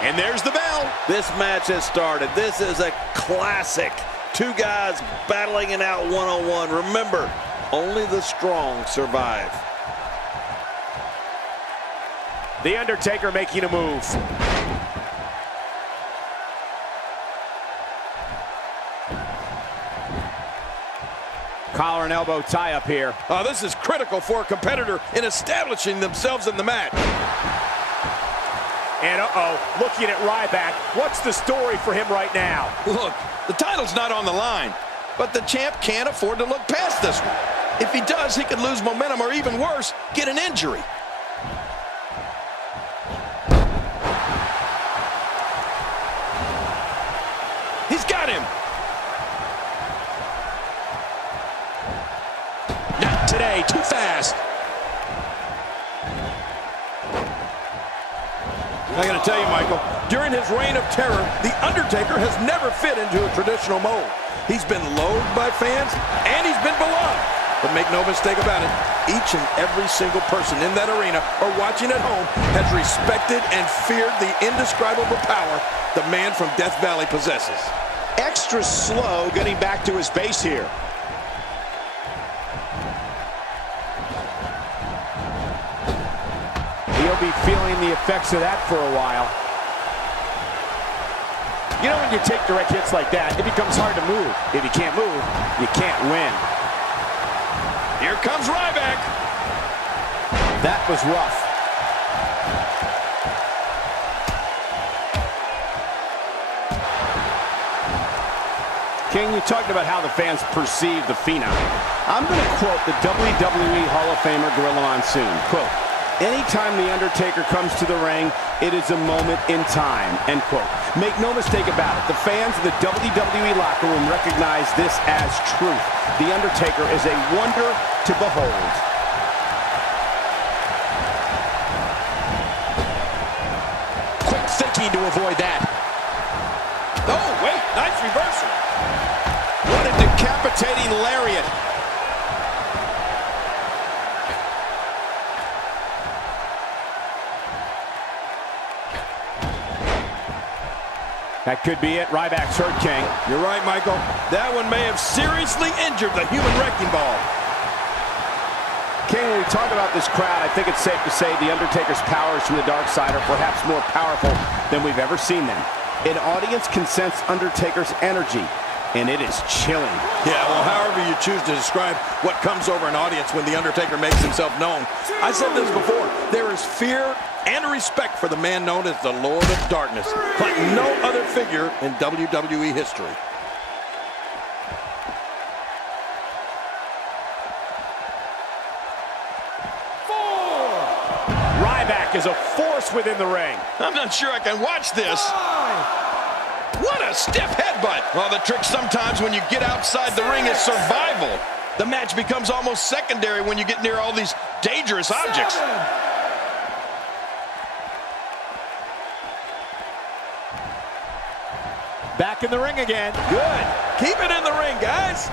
And there's the bell. This match has started. This is a classic. Two guys battling it out one-on-one. Remember, only the strong survive. The Undertaker making a move. Collar and elbow tie up here. Oh, this is critical for a competitor in establishing themselves in the match. And looking at Ryback, what's the story for him right now? Look, the title's not on the line, but the champ can't afford to look past this one. If he does, he could lose momentum or even worse, get an injury. He's got him. Not today, too fast. I gotta tell you, Michael, during his reign of terror, The Undertaker has never fit into a traditional mold. He's been loathed by fans, and he's been beloved. But make no mistake about it, each and every single person in that arena or watching at home has respected and feared the indescribable power the man from Death Valley possesses. Extra slow getting back to his base here. He'll be feeling the effects of that for a while. You know, when you take direct hits like that, it becomes hard to move. If you can't move, you can't win. Here comes Ryback. That was rough. King, you talked about how the fans perceive the Phenom. I'm going to quote the WWE Hall of Famer Gorilla Monsoon. Quote, "Anytime The Undertaker comes to the ring, it is a moment in time," end quote. Make no mistake about it, the fans of the WWE locker room recognize this as truth. The Undertaker is a wonder to behold. Quick thinking to avoid that. Oh, wait, nice reversal. What a decapitating lariat. That could be it. Ryback's hurt, King. You're right, Michael. That one may have seriously injured the human wrecking ball. King, when we talk about this crowd, I think it's safe to say The Undertaker's powers from the dark side are perhaps more powerful than we've ever seen them. An audience can sense Undertaker's energy, and it is chilling. Yeah, well, however you choose to describe what comes over an audience when The Undertaker makes himself known. I said this before, there is fear and respect for the man known as the Lord of Darkness, like no other figure in WWE history. Ryback is a force within the ring. I'm not sure I can watch this. What a stiff headbutt. Well, the trick sometimes when you get outside the ring is survival. The match becomes almost secondary when you get near all these dangerous objects. Back in the ring again. Good. Keep it in the ring, guys.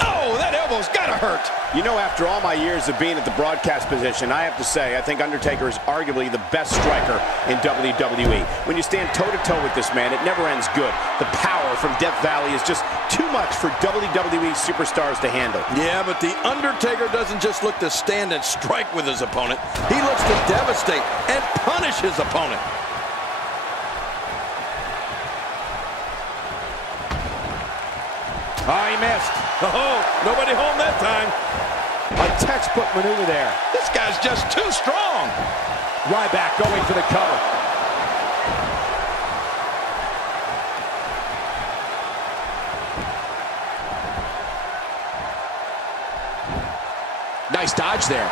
Oh, that elbow's gotta hurt. You know, after all my years of being at the broadcast position, I have to say, I think Undertaker is arguably the best striker in WWE. When you stand toe-to-toe with this man, it never ends good. The power from Death Valley is just too much for WWE superstars to handle. Yeah, but The Undertaker doesn't just look to stand and strike with his opponent. He looks to devastate and punish his opponent. Oh, he missed. Oh, nobody home that time. A textbook maneuver there. This guy's just too strong. Ryback going for the cover. Nice dodge there.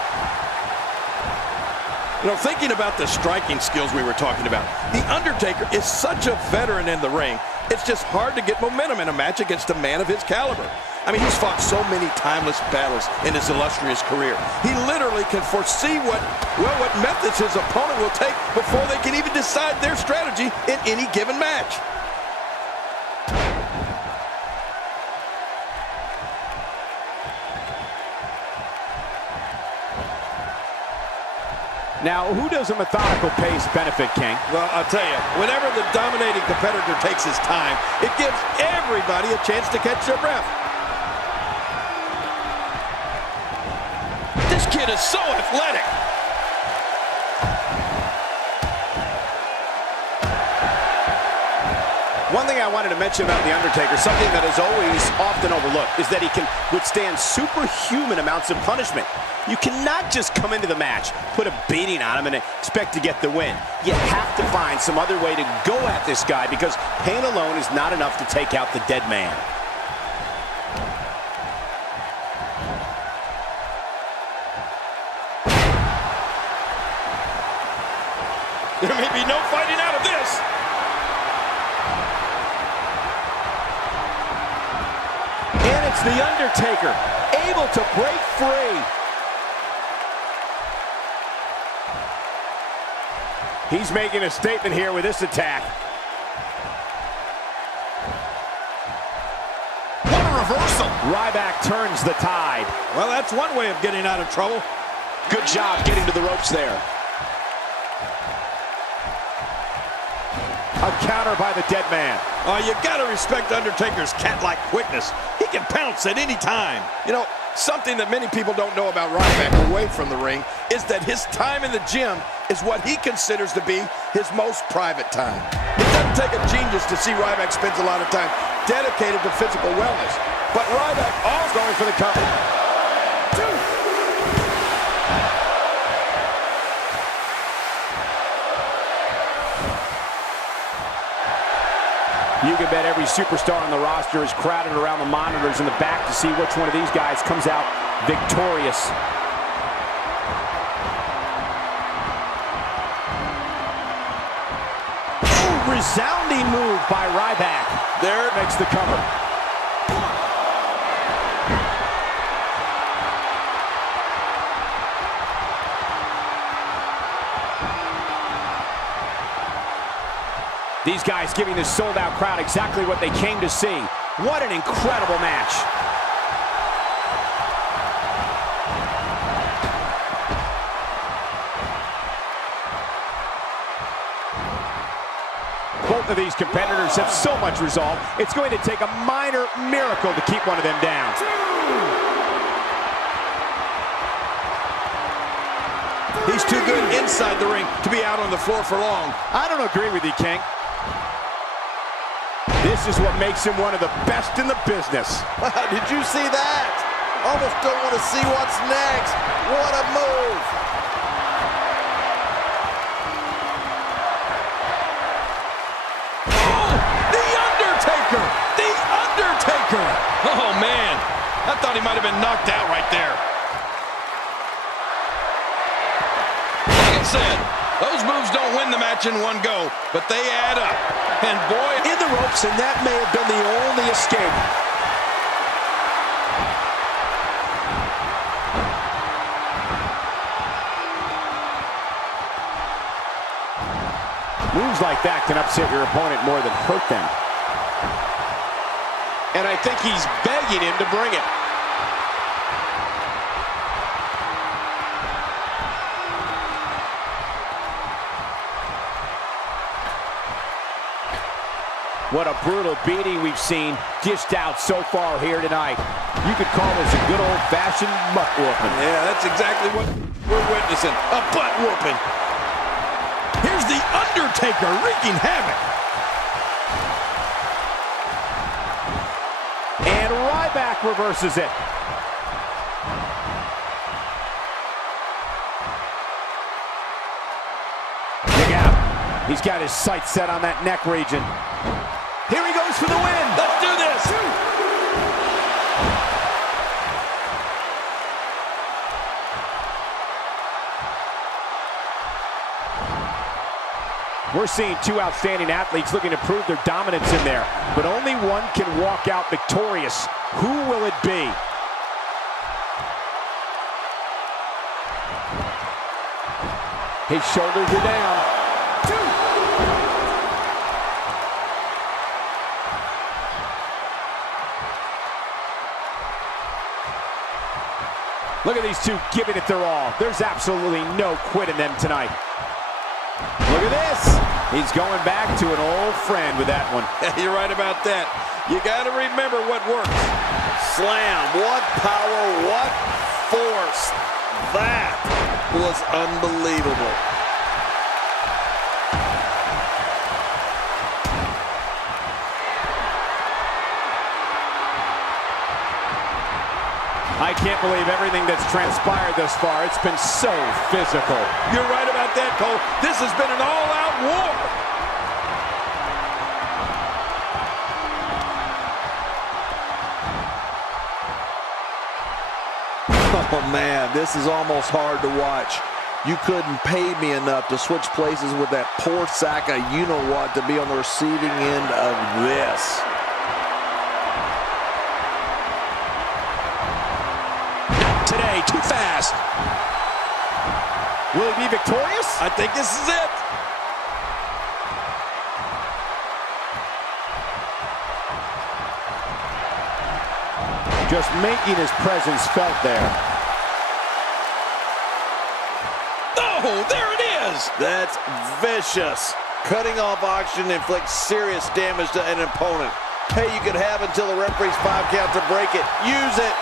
You know, thinking about the striking skills we were talking about, The Undertaker is such a veteran in the ring. It's just hard to get momentum in a match against a man of his caliber. I mean, he's fought so many timeless battles in his illustrious career. He literally can foresee what methods his opponent will take before they can even decide their strategy in any given match. Now, who does a methodical pace benefit, King? Well, I'll tell you, whenever the dominating competitor takes his time, it gives everybody a chance to catch their breath. This kid is so athletic. One thing I wanted to mention about The Undertaker, something that is always often overlooked, is that he can withstand superhuman amounts of punishment. You cannot just come into the match, put a beating on him, and expect to get the win. You have to find some other way to go at this guy, because pain alone is not enough to take out the dead man. There may be no fighting out of this. And it's The Undertaker, able to break free. He's making a statement here with this attack. What a reversal. Ryback turns the tide. Well, that's one way of getting out of trouble. Good job getting to the ropes there. A counter by the dead man. Oh, you gotta respect Undertaker's cat-like quickness. He can pounce at any time. You know, something that many people don't know about Ryback away from the ring is that his time in the gym is what he considers to be his most private time. It doesn't take a genius to see Ryback spends a lot of time dedicated to physical wellness. But Ryback also going for the cover. You can bet every superstar on the roster is crowded around the monitors in the back to see which one of these guys comes out victorious. Ooh, resounding move by Ryback. There it makes the cover. These guys giving this sold-out crowd exactly what they came to see. What an incredible match. Both of these competitors have so much resolve, it's going to take a minor miracle to keep one of them down. He's too good inside the ring to be out on the floor for long. I don't agree with you, King. This is what makes him one of the best in the business. Did you see that? Almost don't want to see what's next. What a move. Oh, The Undertaker! The Undertaker! Oh, man. I thought he might have been knocked out right there. Like I said, those moves don't win the match in one go, but they add up. And boy, In the ropes, and that may have been the only escape. Moves like that can upset your opponent more than hurt them. And I think he's begging him to bring it. What a brutal beating we've seen dished out so far here tonight. You could call this a good old-fashioned butt whooping. yeah, that's exactly what we're witnessing. A butt whooping. Here's The Undertaker wreaking havoc. And Ryback reverses it. Look out. He's got his sights set on that neck region. Here he goes for the win. Let's do this. We're seeing two outstanding athletes looking to prove their dominance in there, but only one can walk out victorious. Who will it be? His shoulders are down. Look at these two giving it their all. There's absolutely no quit in them tonight. Look at this. He's going back to an old friend with that one. You're right about that. You got to remember what works. Slam. What power, what force. That was unbelievable. I can't believe everything that's transpired thus far. It's been so physical. You're right about that, Cole. This has been an all-out war. Oh, man, this is almost hard to watch. You couldn't pay me enough to switch places with that poor sack of you-know-what to be on the receiving end of this. Today, too fast. Will he be victorious? I think this is it. Just making his presence felt there. Oh, there it is. That's vicious. Cutting off oxygen inflicts serious damage to an opponent. Hey, you could have until the referee's 5 count to break it. Use it.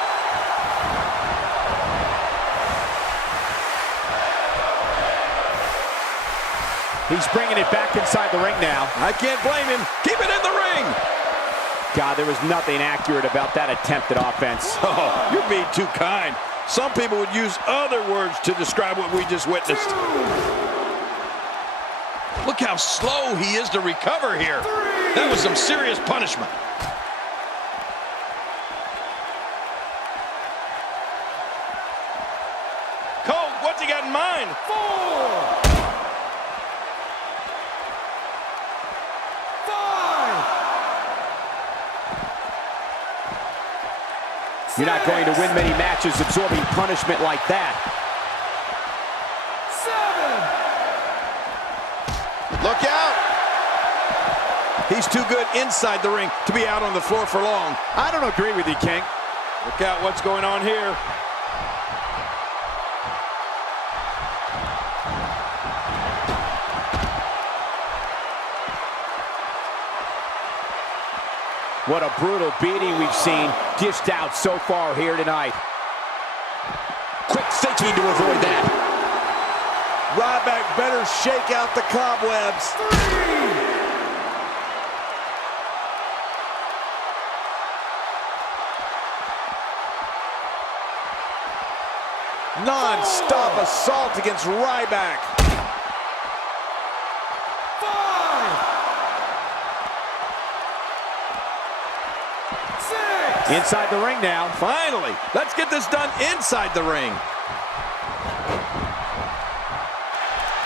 He's bringing it back inside the ring now. I can't blame him. Keep it in the ring. God, there was nothing accurate about that attempted offense. Oh, you're being too kind. Some people would use other words to describe what we just witnessed. Look how slow he is to recover here. That was some serious punishment. Cole, what's he got in mind? 4. You're not going to win many matches absorbing punishment like that. 7. Look out. He's too good inside the ring to be out on the floor for long. I don't agree with you, King. Look out what's going on here. What a brutal beating we've seen dished out so far here tonight. Quick thinking to avoid that. Ryback better shake out the cobwebs. 3. Non-stop assault against Ryback. 5. 6. Inside the ring now. Finally, let's get this done inside the ring.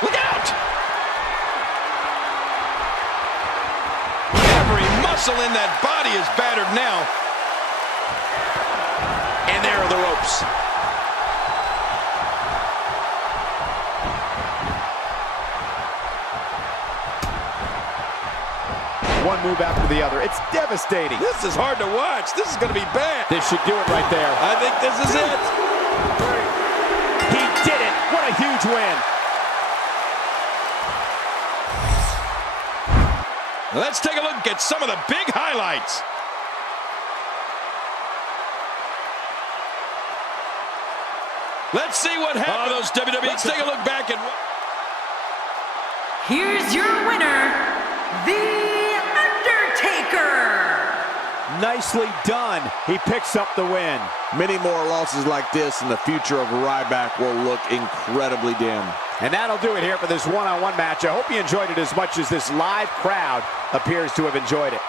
Look out! Every muscle in that body is battered now. And there are the ropes. One move after the other. It's devastating. This is hard to watch. This is going to be bad. This should do it right there. I think this is it. 3. He did it. What a huge win. Let's take a look at some of the big highlights. Let's see what happened. Those WWE. Let's take a look back at. Here's your winner, The Undertaker. Nicely done. He picks up the win. Many more losses like this, and the future of Ryback will look incredibly dim. And that'll do it here for this one-on-one match. I hope you enjoyed it as much as this live crowd appears to have enjoyed it.